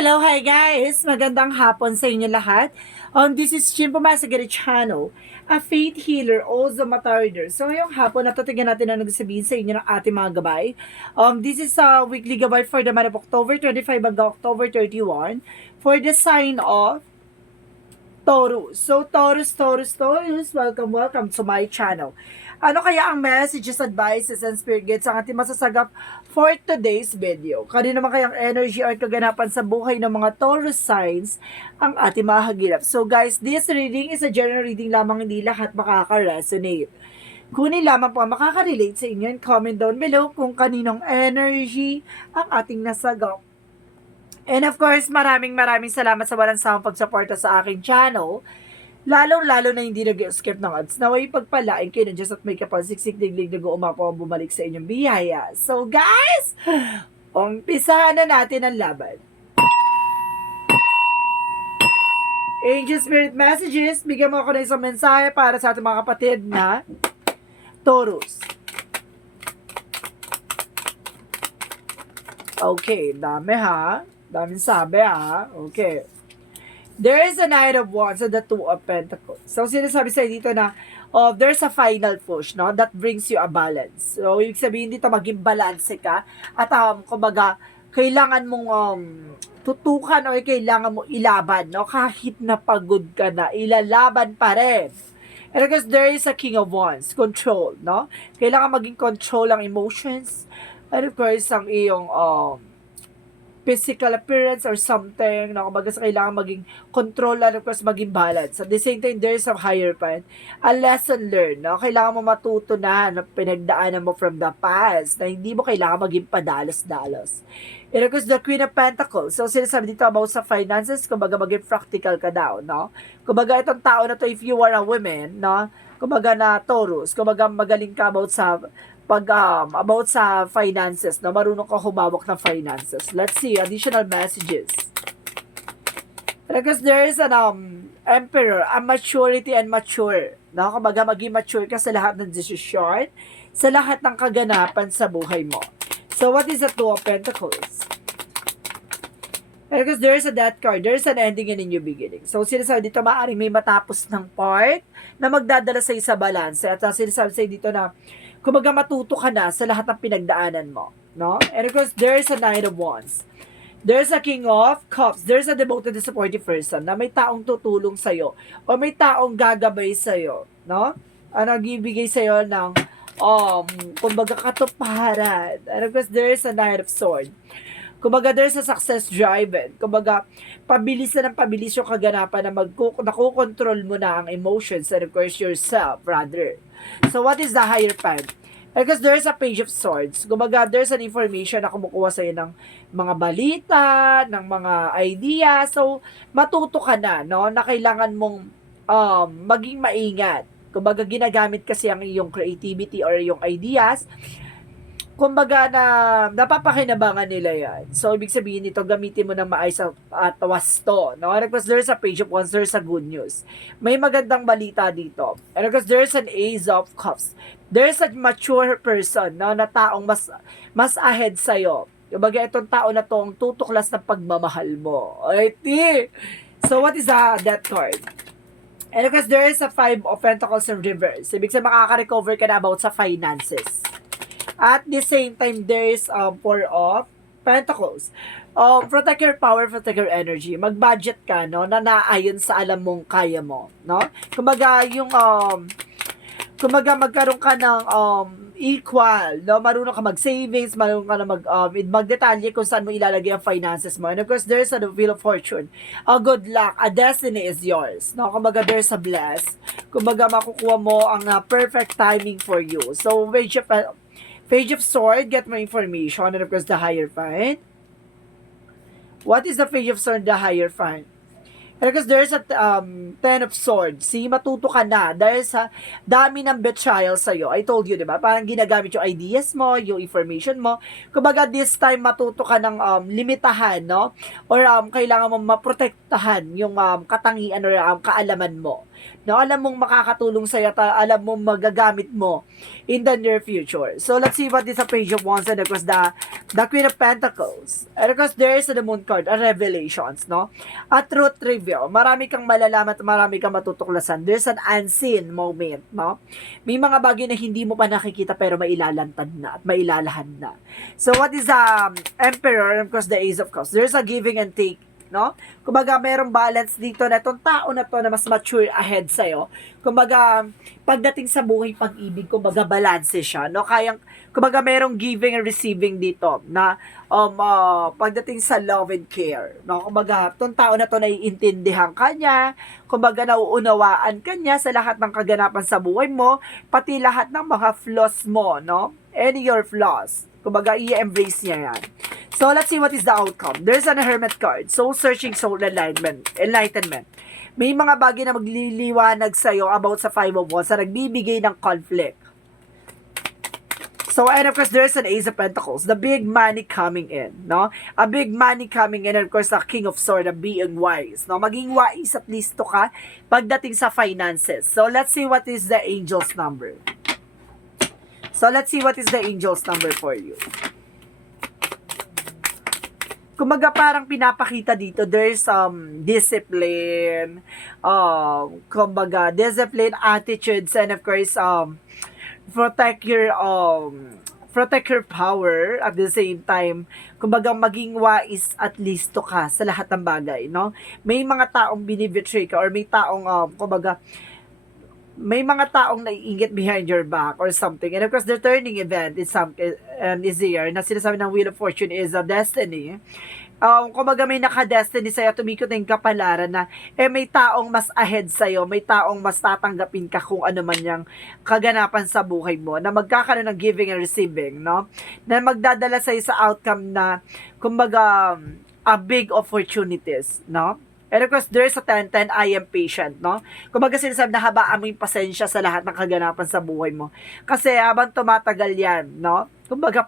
Hello, hi guys! Magandang hapon sa inyo lahat. This is Chin Pumasagari Channel, a faith healer, also matarder. So ngayong hapon, natatigan natin ang nagsasabihin sa inyo ng ating mga gabay. This is a weekly gabay for the month of October 25 hanggang October 31 for the sign of Taurus. So, Taurus, welcome to my channel. Ano kaya ang messages, advices, and spirit guides ang ating masasagap for today's video? Kanino naman kayang energy or kaganapan sa buhay ng mga Taurus signs ang ating mahagilap? So guys, this reading is a general reading lamang, hindi lahat makaka-resonate. Kunin lamang po ang makaka-relate sa inyo and comment down below kung kaninong energy ang ating nasagap. And of course, maraming salamat sa walang sawang pagsuporta sa aking channel. Lalo na hindi nag-skip ng ads. Naway pagpalain kayo ng Diyos at may kapalsiksik diglig na umapaw ang bumalik sa inyong biyaya. So guys, umpisahan na natin ang laban. Angel Spirit Messages, bigyan mo ako ng isang mensahe para sa ating mga kapatid na Taurus. Okay, dami ha. Daming sabi ha. Okay. There is a Knight of Wands and the Two of Pentacles. So, sinasabi sa'yo dito na there's a final push, no? That brings you a balance. So, ibig sabihin dito, maging balance ka. At, kumbaga, kailangan mong tutukan o kailangan mo ilaban, no? Kahit na pagod ka na, ilalaban pa rin. And because there is a King of Wands, control, no? Kailangan maging control ang emotions. And of course, ang iyong physical appearance or something na kumbaga sa kailangan maging control and of course maging balance. At the same time, there's a higher point, a lesson learned, no? Kailangan mo matuto na pinagdaanan mo from the past na hindi mo kailangan maging padalos-dalos. And of course, the Queen of Pentacles. So, sinasabi dito about sa finances, kumbaga maging practical ka daw, no? Kumbaga itong tao na to, if you are a woman, no? Kumbaga na Taurus, kumbaga magaling ka about sa finances, na marunong ka humawak ng finances. Let's see, additional messages. Because there is an emperor, a maturity and mature. No? Kumbaga maging mature ka sa lahat ng desisyon, sa lahat ng kaganapan sa buhay mo. So what is the Two of Pentacles? Because there is a death card, there is an ending and a new beginning. So sinasabi dito, maaaring may matapos ng part na magdadala sa isa balance. At sinasabi sa'yo dito na kumbaga matuto ka na sa lahat ng pinagdaanan mo, no? And of course, there is a Knight of Wands. There's a King of Cups. There's a devoted and supportive person na may taong tutulong sa'yo o may taong gagabay sa'yo, no? Nagbibigay sa'yo ng, kumbaga katuparan. And of course, there is a Knight of Swords. Kumbaga, there's a success driven. Kumbaga, pabilis na ng pabilis yung kaganapan na nakukontrol mo na ang emotions and of course yourself, rather. So, what is the higher path? Because there's a Page of Swords. Kumbaga, there's an information na kumukuha sa'yo ng mga balita, ng mga idea. So, matuto ka na, no? Na kailangan mong maging maingat. Kumbaga, ginagamit kasi ang iyong creativity or yung ideas. Kumbaga na napapakinabangan nila yan. So, ibig sabihin nito, gamitin mo ng maayos at wasto. No? And of course, there's a Page of Wands, there's a good news. May magandang balita dito. And of course, there's an Ace of Cups. There's a mature person, no, na taong mas ahead sa'yo. Kumbaga, itong tao na to ang tutuklas ng pagmamahal mo. Okay? So, what is that card? And of course, there is a Five of Pentacles in reverse. Ibig sabihin, makaka-recover ka na about sa finances. At the same time, there is Four of Pentacles. Protect your power, protect your energy. Mag-budget ka, no, na naayon sa alam mong kaya mo, no? Kumbaga, magkaroon ka ng equal, no? Marunong ka mag-savings, marunong ka na magdetalye kung saan mo ilalagay ang finances mo. And of course, there's a Wheel of Fortune. A good luck, a destiny is yours, no? Kumbaga, there's a bless. Kumbaga, makukuha mo ang perfect timing for you. So, Page of Sword, get more information, and of course, the Hierophant. What is the Page of Sword, the Hierophant? And of course, there's a Ten of Swords. See, matuto ka na. There's a dami ng betrayal sa'yo. I told you, di ba? Parang ginagamit yung ideas mo, yung information mo. Kumbaga, this time, matuto ka ng limitahan, no? Or kailangan mo maprotektahan yung katangian or kaalaman mo. No, alam mong makakatulong sa'yo at alam mong magagamit mo in the near future. So, let's see what is a Page of Wands and of course the Queen of Pentacles. And of course, there is the Moon card, a revelations, no? A truth reveal. Marami kang malalaman at marami kang matutuklasan. There's an unseen moment, no? May mga bagay na hindi mo pa nakikita pero mailalantad na at mailalahan na. So, what is Emperor and of course the Ace of Cups? There's a giving and take, no? Kumbaga, merong balance dito na itong tao na to na mas mature ahead sa'yo. Kumbaga, pagdating sa buhay pag-ibig, kumbaga, balance siya, no? Kumbaga, merong giving and receiving dito na pagdating sa love and care, no? Kumbaga, itong tao na to naiintindihan ka niya, kumbaga, nauunawaan ka niya sa lahat ng kaganapan sa buhay mo, pati lahat ng mga flaws mo, no? Any your flaws. Kumbaga, i-embrace niya yan. So, let's see what is the outcome. There's an Hermit card. Soul searching, soul enlightenment. May mga bagay na magliliwanag sa'yo about sa Five of Wands na nagbibigay ng conflict. So, and of course, there's an Ace of Pentacles. The big money coming in, no? A big money coming in, and of course, the King of Swords, the being wise, no? Maging wise at least to ka pagdating sa finances. So, let's see what is the angel's number. So, let's see what is the angel's number for you. Kumbaga parang pinapakita dito, there's discipline, kumbaga, discipline, attitudes, and of course, protect your power at the same time. Kumbaga, maging wise at least to ka sa lahat ng bagay, no? May mga taong binibetray ka or may taong, kumbaga, may mga taong naiingit behind your back or something. And of course, the turning event is here na sinasabi ng Wheel of Fortune is a destiny. Kumbaga may naka-destiny sa'yo, tumikot yung kapalaran na may taong mas ahead sa'yo, may taong mas tatanggapin ka kung ano man yung kaganapan sa buhay mo, na magkakaroon ng giving and receiving, no? Na magdadala sa'yo sa outcome na, kumbaga, a big opportunities, no? And of course, there's a 10-10, I am patient, no? Kumbaga sinasabi na habaan mo yung pasensya sa lahat ng kaganapan sa buhay mo. Kasi habang tumatagal yan, no? Kumbaga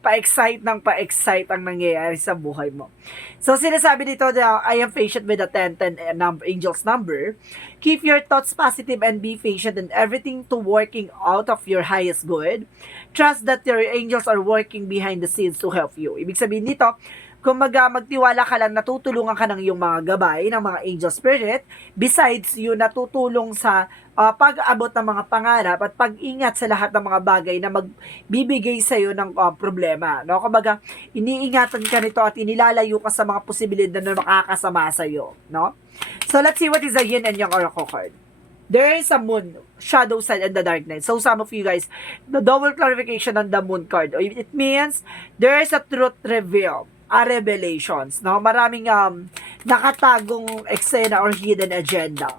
pa-excite ang nangyayari sa buhay mo. So, sinasabi dito na I am patient with the 10-10 angel's number. Keep your thoughts positive and be patient in everything to working out of your highest good. Trust that your angels are working behind the scenes to help you. Ibig sabihin dito, kumbaga magtiwala ka lang, natutulungan ka ng iyong mga gabay, ng mga angel spirit. Besides, yun natutulong sa pag-abot ng mga pangarap at pag-ingat sa lahat ng mga bagay na magbibigay sa iyo ng problema. No? Kumbaga, iniingatan ka nito at inilalayo ka sa mga posibilidad na makakasama sa iyo. No? So, let's see what is the yin and yang oracle card. There is a moon, shadow side, and the dark night. So, some of you guys, the double clarification on the moon card. It means, there is a truth reveal. Revelations, no? Maraming nakatagong eksena or hidden agenda.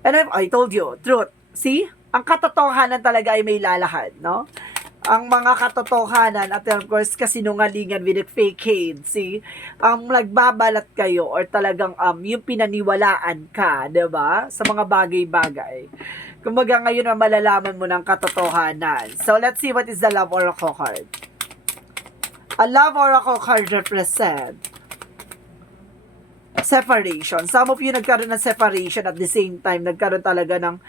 And I told you, truth. See? Ang katotohanan talaga ay may lalahad, no? Ang mga katotohanan at of course kasinungalingan with fake hate, see? Ang nagbabalat kayo or talagang yung pinaniwalaan ka, 'di ba? Sa mga bagay-bagay. Kumbaga ngayon na malalaman mo ng katotohanan. So let's see what is the love oracle card. A love oracle card represent separation. Some of you nagkaroon ng separation at the same time, nagkaroon talaga ng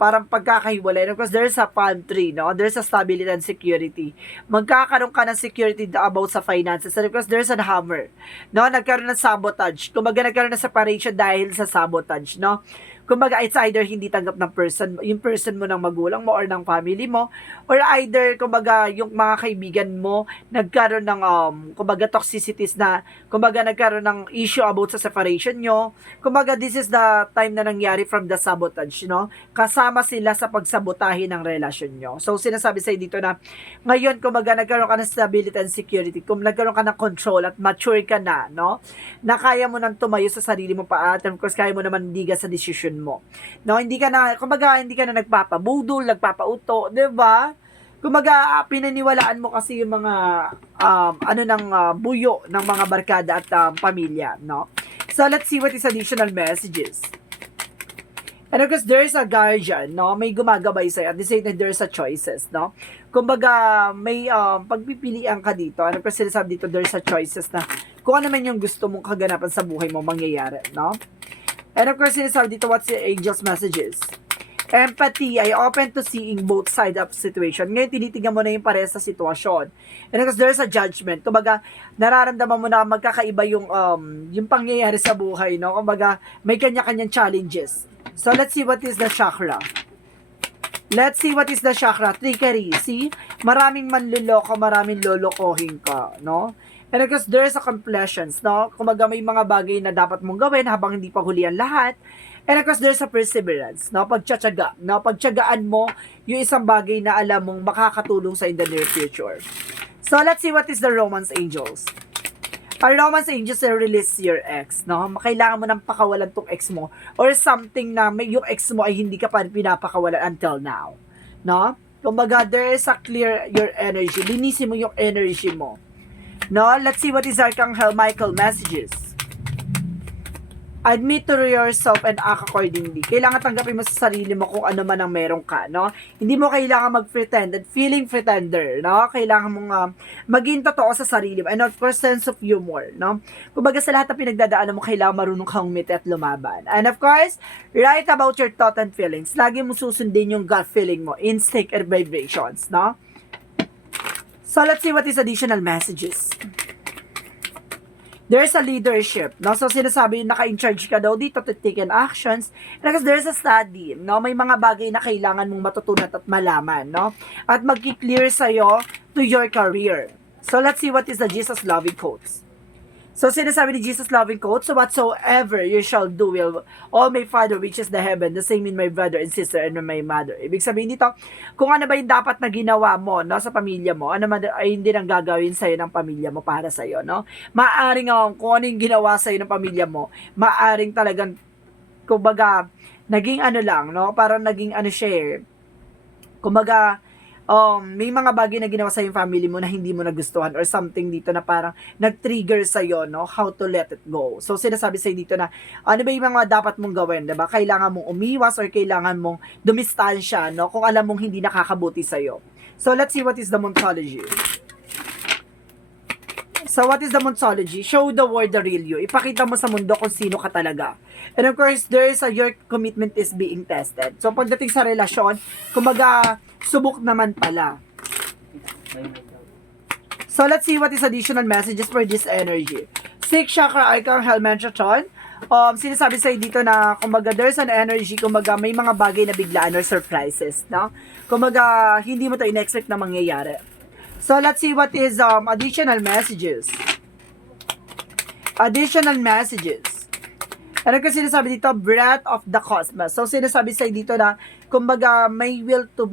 parang pagkakahiwalay. And of course, there's a palm tree, no? There's a stability and security. Magkakaroon ka ng security about sa finances. And of course, there's a hammer, no? Nagkaroon ng sabotage. Kumbaga, nagkaroon ng separation dahil sa sabotage, no? Kumbaga, it's either hindi tanggap ng yung person mo ng magulang mo or ng family mo, or either, kumbaga, yung mga kaibigan mo, nagkaroon ng, kumbaga, toxicities na, kumbaga, nagkaroon ng issue about sa separation nyo. Kumbaga, this is the time na nangyari from the sabotage, no? Kasama sila sa pagsabotahe ng relasyon nyo. So, sinasabi sa'yo dito na, ngayon, kumbaga, nagkaroon ka ng stability and security, kung nagkaroon ka ng control at mature ka na, no? Na kaya mo nang tumayo sa sarili mo pa at, of course, kaya mo naman diga sa decision mo. No, hindi ka na, kumbaga, hindi ka na nagpapabudol, nagpapauto, 'di ba? Kumbaga, pinaniwalaan mo kasi yung mga buyo ng mga barkada at pamilya, no? So, let's see what is additional messages. And of course, there's a guardian, no? May gumagabay sa'yo. At the same time, there's a choices, no? Kumbaga, may pagpipilian ka dito. And of course, sinasabi dito, there's a choices na kung ano man yung gusto mong kaganapan sa buhay mo, mangyayari, no? And of course, sinasabi dito, what's your angel's messages? Empathy, ay open to seeing both sides of situation. Ngayon, tinitingnan mo na yung parehas sa sitwasyon. And because there's a judgment. Kumbaga, nararamdaman mo na magkakaiba yung pangyayari sa buhay, no? Kumbaga, may kanya-kanyang challenges. So, let's see what is the chakra. Let's see what is the chakra. Trickery. See? Maraming manluloko, maraming lolokohin ka, no? And because there's a completions, no? Kumbaga, may mga bagay na dapat mong gawin habang hindi pa huli ang lahat. And of course, there's a perseverance, no? Pagtsatsaga, no? Pagtsagaan mo yung isang bagay na alam mong makakatulong sa in the near future. So, let's see what is the romance angels. Our romance angels will release your ex, no? Kailangan mo nang pakawalan tong ex mo or something na may yung ex mo ay hindi ka pa pinapakawalan until now, no? Kumbaga, there is a clear your energy. Linisin mo yung energy mo, no? Let's see what is Archangel Michael messages. Admit to yourself and act accordingly. Kailangan tanggapin mo sa sarili mo kung ano man ang meron ka, no? Hindi mo kailangan mag-pretend and feeling pretender, no? Kailangan mong maging totoo sa sarili mo. And of course, sense of humor, no? Kumbaga sa lahat ng pinagdadaanan mo, kailangan marunong kang umiti at lumaban. And of course, write about your thought and feelings. Lagi mo susundin yung gut feeling mo, instinct and vibrations, no? So, let's see what is additional messages. There's a leadership, no? So, sinasabi yung naka-in-charge ka daw dito to take an actions. Because there's a study, no? May mga bagay na kailangan mong matutunan at malaman, no? At magki-clear sa'yo to your career. So, let's see what is the Jesus loving quotes. So, sinasabi ni Jesus loving quote, so whatsoever you shall do will all my Father which is the heaven, the same in my brother and sister and my mother. Ibig sabihin dito, kung ano ba yung dapat na ginawa mo, no, sa pamilya mo, ano man ay hindi nang gagawin sa'yo ng pamilya mo para sa'yo, no? Maaring kung ano yung ginawa sa'yo ng pamilya mo, maaring talagang, kumbaga, naging ano lang, no? Parang naging ano siya, kumbaga, may mga bagay na ginawa sa yung family mo na hindi mo nagustuhan or something dito na parang nag-trigger sa'yo, no? How to let it go. So, sinasabi sa'yo dito na, ano ba yung mga dapat mong gawin, diba? Kailangan mong umiwas or kailangan mong dumistansya, no? Kung alam mong hindi nakakabuti sa'yo. So, let's see what is the Moontology. So, what is the Moontology? Show the world the real you. Ipakita mo sa mundo kung sino ka talaga. And of course, there is your commitment is being tested. So, pagdating sa relasyon, kumbaga, subok naman pala. So, let's see what is additional messages for this energy. Sixth chakra, Archangel Metatron. Sinasabi sa'yo dito na, kumbaga, there's an energy, kumbaga, may mga bagay na biglaan or surprises, no? Kumbaga, hindi mo to in-expect na mangyayari. So, let's see what is additional messages. Additional messages. Ano kasi sinasabi dito? Breath of the cosmos. So, sinasabi sa'yo dito na, kumbaga, may will to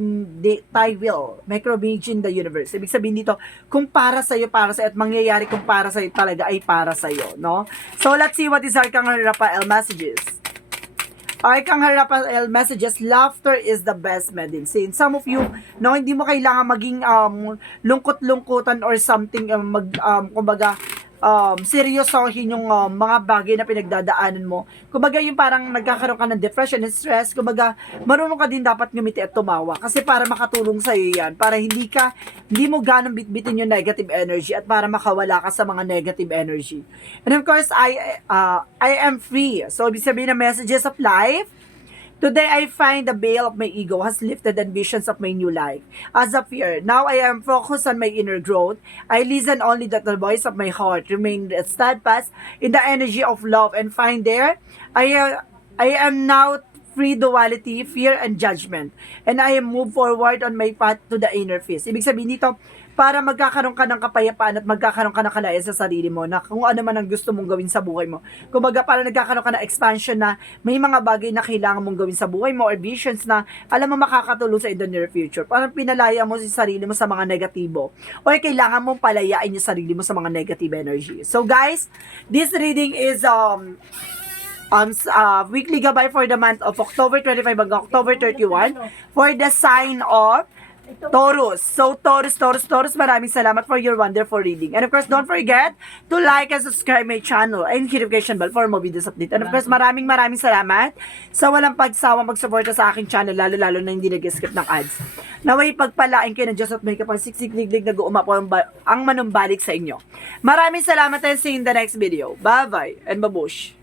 thy will, micromanage in the universe. Ibig sabihin dito, kung para sa'yo, at mangyayari kung para sa'yo talaga ay para sa'yo, no? So, let's see what is Archangel Raphael messages. Archangel Raphael messages, laughter is the best medicine. Some of you, no, hindi mo kailangan maging lungkot-lungkutan or something, kumbaga, seryosohin yung mga bagay na pinagdadaanan mo. Kumbaga yung parang nagkakaroon ka ng depression and stress, kumbaga marunong ka din dapat ngumiti at tumawa kasi para makatulong sa iyo yan, para hindi mo ganong bitbitin yung negative energy at para makawala ka sa mga negative energy. And of course, I am free. So, ibig sabihin na messages of life. Today, I find the veil of my ego has lifted and visions of my new life. As of fear, now I am focused on my inner growth. I listen only to the voice of my heart, remain steadfast in the energy of love, and find there, I am now free duality, fear, and judgment. And I am move forward on my path to the inner peace. Ibig sabihin dito, para magkakaroon ka ng kapayapaan at magkakaroon ka ng kalaya sa sarili mo na kung ano man ang gusto mong gawin sa buhay mo. Kumbaga, para nagkakaroon ka ng expansion na may mga bagay na kailangan mong gawin sa buhay mo or visions na alam mo makakatulong sa in the near future. Parang pinalaya mo si sarili mo sa mga negatibo or kailangan mong palayain yung sarili mo sa mga negative energy. So guys, this reading is weekly gabay for the month of October 25 hanggang October 31 for the sign of Taurus. So, Taurus, maraming salamat for your wonderful reading. And of course, don't forget to like and subscribe my channel and notification bell for more videos update. And of course, maraming salamat sa walang pagsawa magsuporta sa aking channel, lalo na hindi nag-skip ng ads. Naway pagpalain kayo ng Diyos at may kapag-siksik-liglig nag-uumapo ang manumbalik sa inyo. Maraming salamat and see you in the next video. Bye-bye and babush!